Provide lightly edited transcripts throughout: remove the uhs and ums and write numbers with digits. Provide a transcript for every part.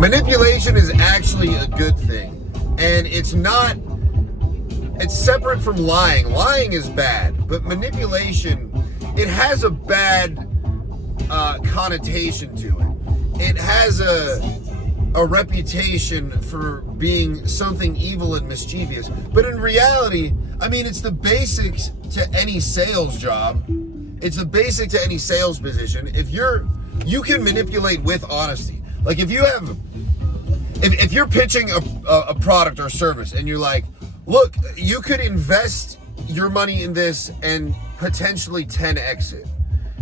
Manipulation is actually a good thing, and it's separate from lying. Lying is bad, but manipulation, it has a bad connotation to it. It has a reputation for being something evil and mischievous, but in reality, I mean, it's the basics to any sales job. It's the basic to any sales position. You can manipulate with honesty. Like if you're pitching a product or service and you're like, look, you could invest your money in this and potentially 10x it.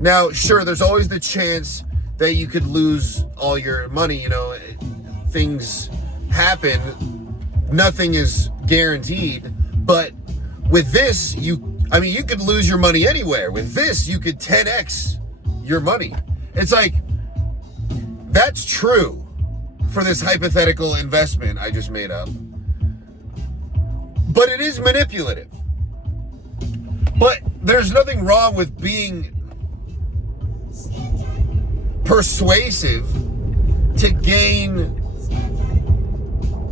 Now, sure, there's always the chance that you could lose all your money. Things happen. Nothing is guaranteed. But with this, you could lose your money anywhere. With this, you could 10x your money. It's like, that's true for this hypothetical investment I just made up. But it is manipulative. But there's nothing wrong with being persuasive to gain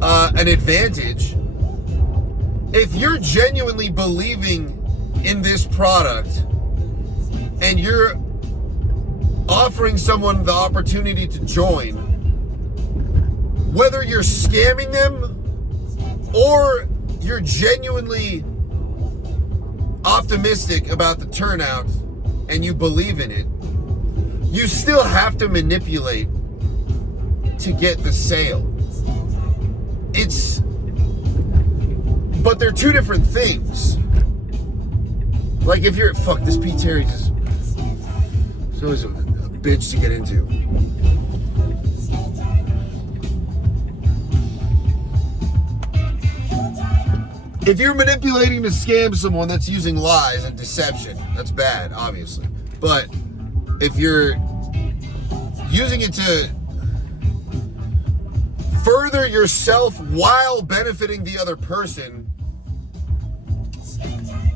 an advantage. If you're genuinely believing in this product and you're offering someone the opportunity to join, whether you're scamming them or you're genuinely optimistic about the turnout and you believe in it, you still have to manipulate to get the sale. But they're two different things. Like if you're, this Pete Terry is always a bitch to get into. If you're manipulating to scam someone, that's using lies and deception. That's bad, obviously. But if you're using it to further yourself while benefiting the other person,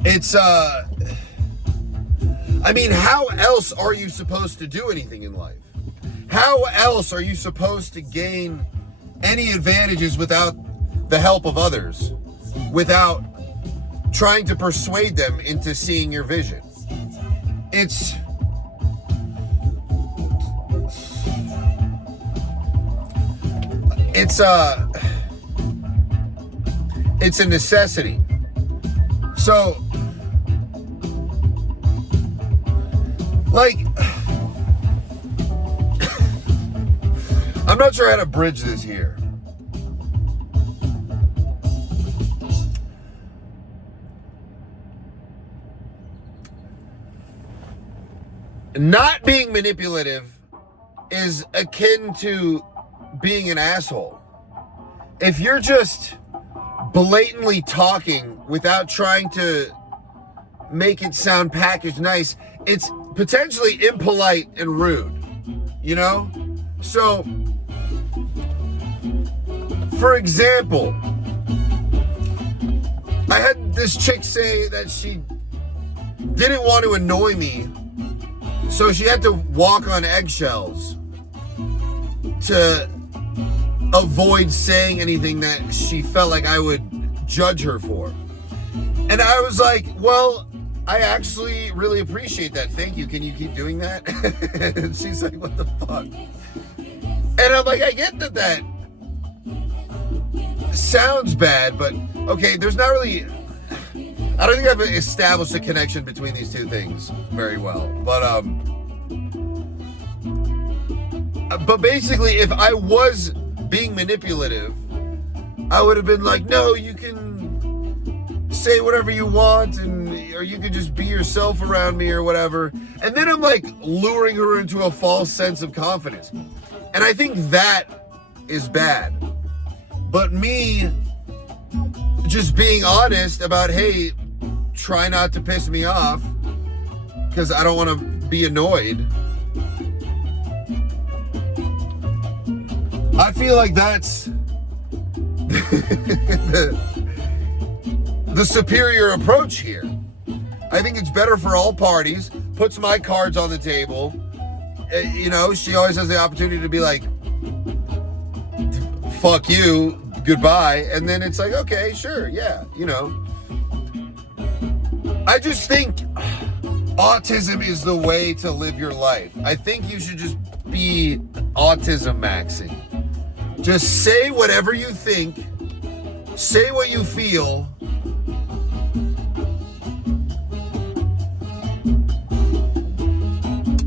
it's how else are you supposed to do anything in life? How else are you supposed to gain any advantages without the help of others? Without trying to persuade them into seeing your vision? It's a necessity. So, I'm not sure how to bridge this here. Not being manipulative is akin to being an asshole. If you're just blatantly talking without trying to make it sound packaged nice, it's potentially impolite and rude, So, for example, I had this chick say that she didn't want to annoy me, so she had to walk on eggshells to avoid saying anything that she felt like I would judge her for. And I was like, well, I actually really appreciate that. Thank you. Can you keep doing that? And she's like, what the fuck? And I'm like, I get that sounds bad, but okay, there's not really... I don't think I've established a connection between these two things very well. But basically, if I was being manipulative, I would have been like, no, you can say whatever you want, or you can just be yourself around me or whatever. And then I'm like luring her into a false sense of confidence. And I think that is bad. But me just being honest about, hey, try not to piss me off because I don't want to be annoyed. I feel like that's the superior approach here. I think it's better for all parties. Puts my cards on the table. She always has the opportunity to be like, fuck you, goodbye. And then it's like, okay, sure, yeah, you know. I just think autism is the way to live your life. I think you should just be autism maxing. Just say whatever you think, say what you feel,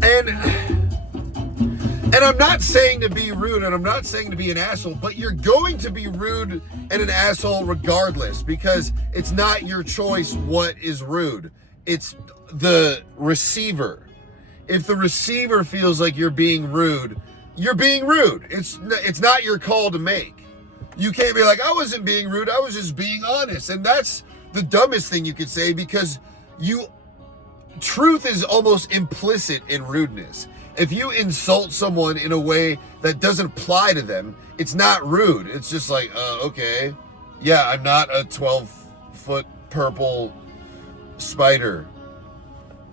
and I'm not saying to be rude, and I'm not saying to be an asshole, but you're going to be rude and an asshole regardless, because it's not your choice what is rude. It's the receiver. If the receiver feels like you're being rude, you're being rude. It's not your call to make. You can't be like, I wasn't being rude, I was just being honest. And that's the dumbest thing you could say, because truth is almost implicit in rudeness. If you insult someone in a way that doesn't apply to them, it's not rude. It's just like, okay, yeah, I'm not a 12-foot purple spider.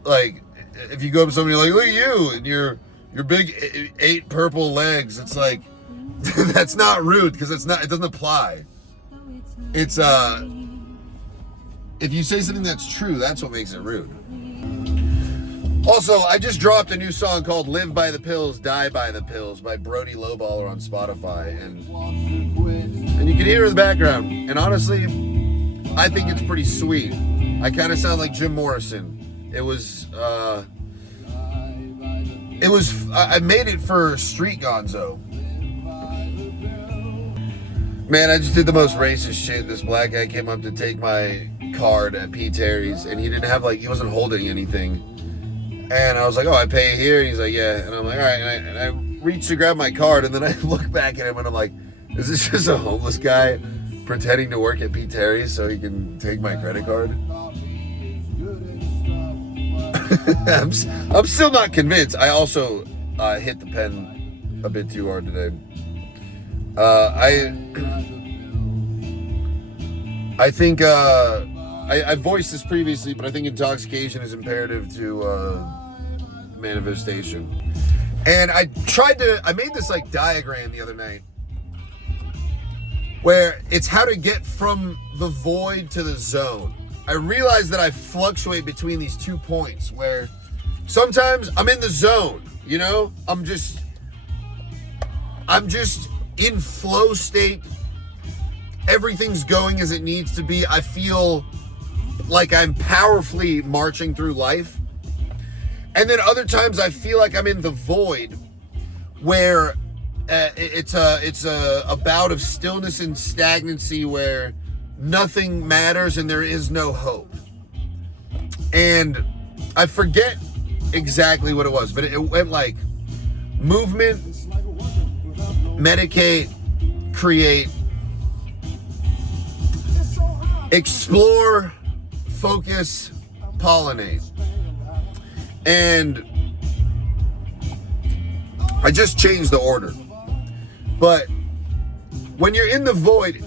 Like, if you go up to somebody like, look at you and your big 8 purple legs, it's like, that's not rude, because it doesn't apply. It's if you say something that's true, that's what makes it rude. Also, I just dropped a new song called Live by the Pills, Die by the Pills by Brody Lowballer on Spotify, and you can hear it in the background. And honestly, I think it's pretty sweet. I kind of sound like Jim Morrison. I made it for Street Gonzo. Man, I just did the most racist shit. This black guy came up to take my card at P. Terry's, and he wasn't holding anything. And I was like, oh, I pay here? And he's like, yeah. And I'm like, all right. And I reached to grab my card, and then I look back at him, and I'm like, is this just a homeless guy pretending to work at P. Terry's so he can take my credit card? I'm still not convinced. I also hit the pen a bit too hard today. I think I voiced this previously, but I think intoxication is imperative to manifestation. And I made this like diagram the other night where it's how to get from the void to the zone. I realized that I fluctuate between these 2 points where sometimes I'm in the zone, you know? I'm just in flow state. Everything's going as it needs to be. I feel like I'm powerfully marching through life. And then other times I feel like I'm in the void where it's a bout of stillness and stagnancy where nothing matters and there is no hope. And I forget exactly what it was, but it went like movement, medicate, create, explore, focus, pollinate. And I just changed the order. But when you're in the void,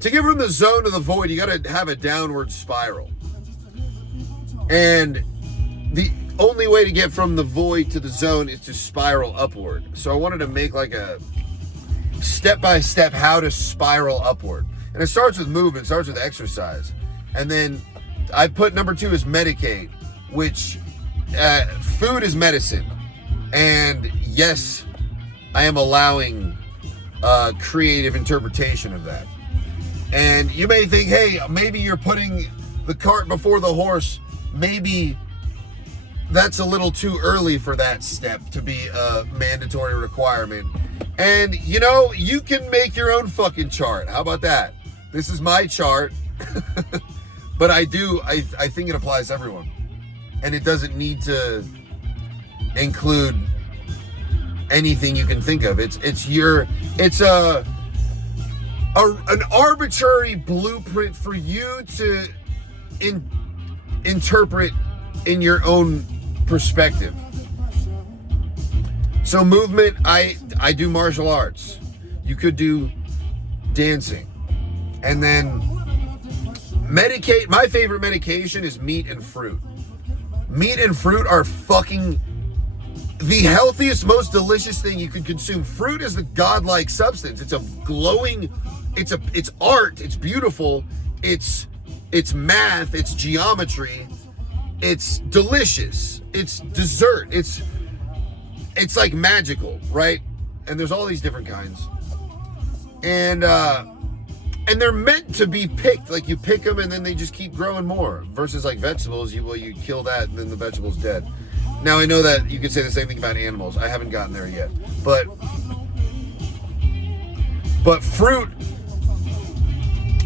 to get from the zone to the void, you got to have a downward spiral. And the only way to get from the void to the zone is to spiral upward. So I wanted to make like a step-by-step how to spiral upward. And it starts with movement, starts with exercise. And then I put number 2 is medicate, which food is medicine. And yes, I am allowing creative interpretation of that. And you may think, hey, maybe you're putting the cart before the horse. Maybe that's a little too early for that step to be a mandatory requirement. And, you know, you can make your own fucking chart. How about that? This is my chart. But I think it applies to everyone. And it doesn't need to include anything you can think of. It's an arbitrary blueprint for you to interpret in your own perspective. So movement, I do martial arts. You could do dancing. And then medicate. My favorite medication is meat and fruit. Meat and fruit are fucking the healthiest, most delicious thing you can consume. Fruit is the godlike substance. It's a glowing, it's art, it's beautiful, it's math, it's geometry, it's delicious, it's dessert, it's like magical, right? And there's all these different kinds. And they're meant to be picked. Like, you pick them and then they just keep growing more. Versus like vegetables, you kill that and then the vegetable's dead. Now, I know that you could say the same thing about animals. I haven't gotten there yet. But fruit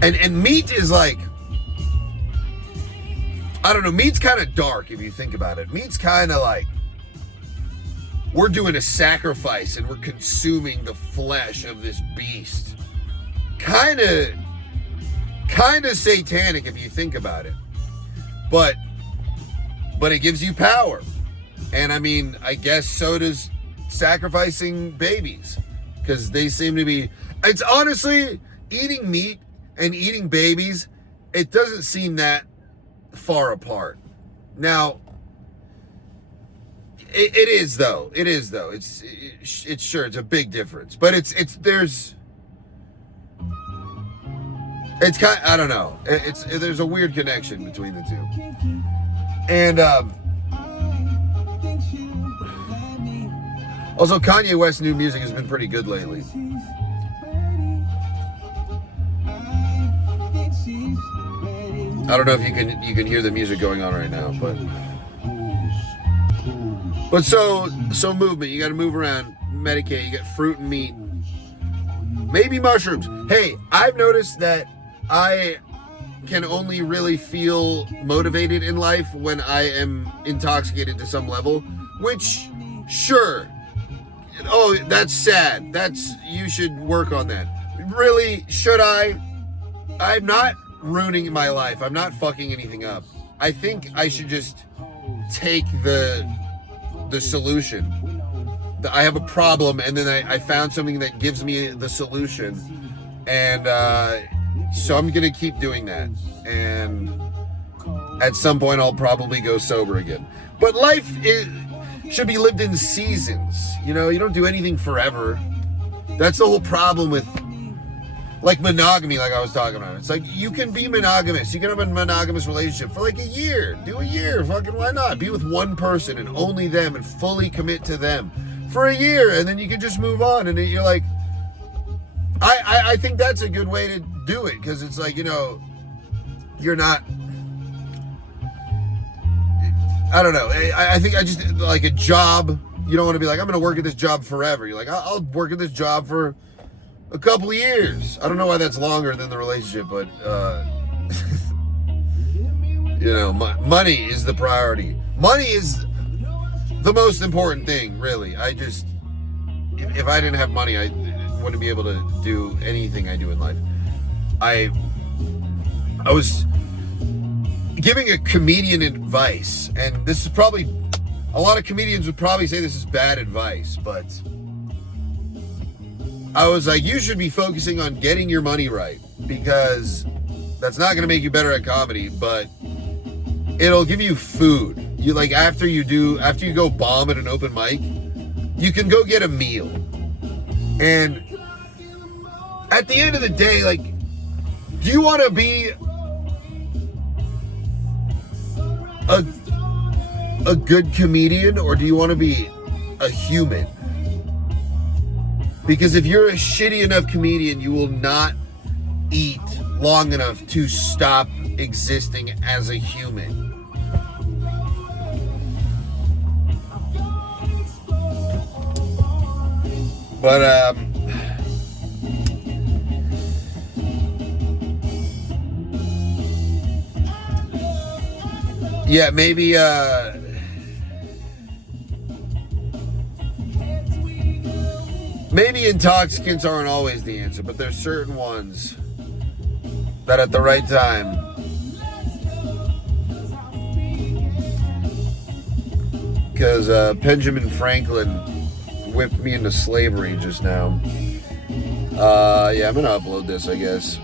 and meat is like, I don't know, meat's kind of dark if you think about it. Meat's kind of like, we're doing a sacrifice and we're consuming the flesh of this beast. Kind of satanic if you think about it. But it gives you power. And I mean, I guess so does sacrificing babies, because they seem to be, it's honestly, eating meat and eating babies, it doesn't seem that far apart. Now, it is though. It's sure, it's a big difference, but it's kind of, I don't know. There's a weird connection between the two. And also, Kanye West's new music has been pretty good lately. I don't know if you can hear the music going on right now, but so movement. You got to move around, medicate. You got fruit and meat, maybe mushrooms. Hey, I've noticed that I can only really feel motivated in life when I am intoxicated to some level, which, sure. Oh, that's sad. You should work on that. Really, should I? I'm not ruining my life. I'm not fucking anything up. I think I should just take the solution. I have a problem, and then I found something that gives me the solution, and so I'm gonna keep doing that. And at some point, I'll probably go sober again. But life should be lived in seasons. You know, you don't do anything forever. That's the whole problem with, like, monogamy, like I was talking about. It's like, you can be monogamous. You can have a monogamous relationship for like a year. Do a year. Fucking why not? Be with one person and only them and fully commit to them for a year, and then you can just move on. And you're like, I think that's a good way to do it, because it's like, you know, you're not, I don't know. I think I just, like a job, you don't want to be like, I'm going to work at this job forever. You're like, I'll work at this job for a couple of years. I don't know why that's longer than the relationship, but, you know, money is the priority. Money is the most important thing, really. If I didn't have money, I wouldn't be able to do anything I do in life. I was giving a comedian advice, and this is probably, a lot of comedians would probably say this is bad advice, but I was like, you should be focusing on getting your money right, because that's not going to make you better at comedy, but it'll give you food. You, like, after you go bomb at an open mic, you can go get a meal. And at the end of the day, like, do you want to be a good comedian, or do you want to be a human? Because if you're a shitty enough comedian, you will not eat long enough to stop existing as a human. But yeah, maybe maybe intoxicants aren't always the answer, but there's certain ones that at the right time, because Benjamin Franklin whipped me into slavery just now. Yeah, I'm gonna upload this, I guess.